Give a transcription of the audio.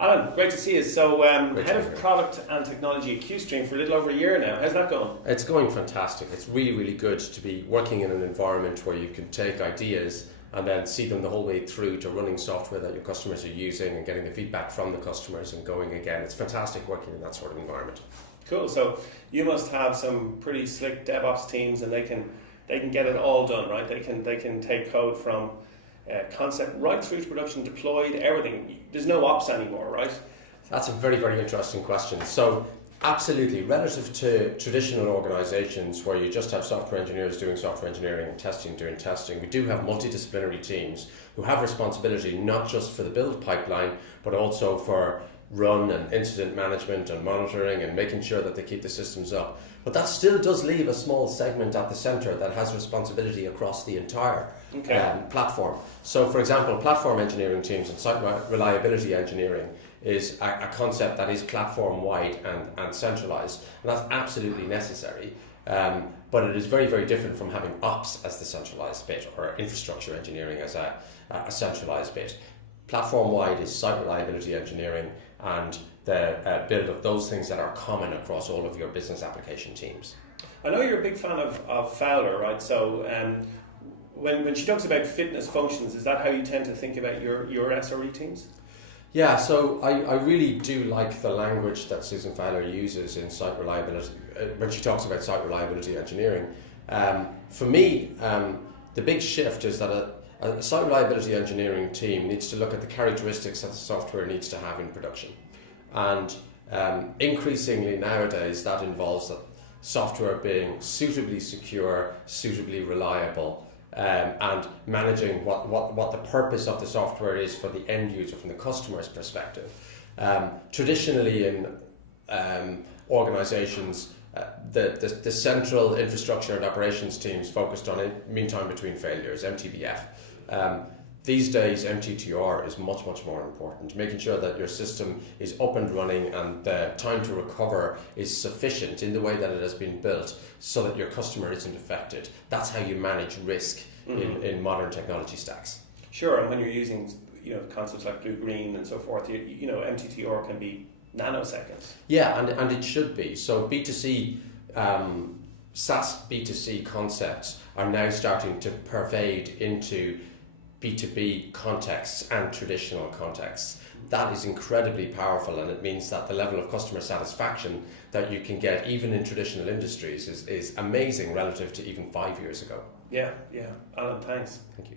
Alan, great to see you. So, Great head to of be here. product and technology at QStream for a little over a year now. How's that going? It's going fantastic. It's really, really good to be working in an environment where you can take ideas and then see them the whole way through to running software that your customers are using and getting the feedback from the customers and going again. It's fantastic working in that sort of environment. Cool. So you must have some pretty slick DevOps teams, and they can get it all done, right? They can take code from concept right through to production, deployed, everything. There's no ops anymore, right? That's a very, very interesting question. So absolutely, relative to traditional organizations where you just have software engineers doing software engineering and testing doing testing, we do have multidisciplinary teams who have responsibility not just for the build pipeline, but also for run and incident management and monitoring and making sure that they keep the systems up. But that still does leave a small segment at the center that has responsibility across the entire platform. So for example, platform engineering teams and site reliability engineering is a concept that is platform-wide and centralized, and that's absolutely necessary. But it is very, very different from having ops as the centralized bit or infrastructure engineering as a centralized bit. Platform-wide is site reliability engineering and the build of those things that are common across all of your business application teams. I know you're a big fan of Fowler, right? So when she talks about fitness functions, is that how you tend to think about your SRE teams? Yeah, so I really do like the language that Susan Fowler uses in site reliability when she talks about site reliability engineering. For me, the big shift is that a site reliability engineering team needs to look at the characteristics that the software needs to have in production. And increasingly nowadays that involves that software being suitably secure, suitably reliable, and managing what the purpose of the software is for the end user from the customer's perspective. Traditionally in organizations, the central infrastructure and operations teams focused on mean time between failures, MTBF. These days, MTTR is much, much more important, making sure that your system is up and running and the time to recover is sufficient in the way that it has been built so that your customer isn't affected. That's how you manage risk in modern technology stacks. Sure, and when you're using concepts like blue-green and so forth, MTTR can be nanoseconds. Yeah, and it should be. So B2C, SaaS B2C concepts are now starting to pervade into B2B contexts and traditional contexts. That is incredibly powerful, and it means that the level of customer satisfaction that you can get even in traditional industries is amazing relative to even 5 years ago. Yeah. Alan, thanks. Thank you.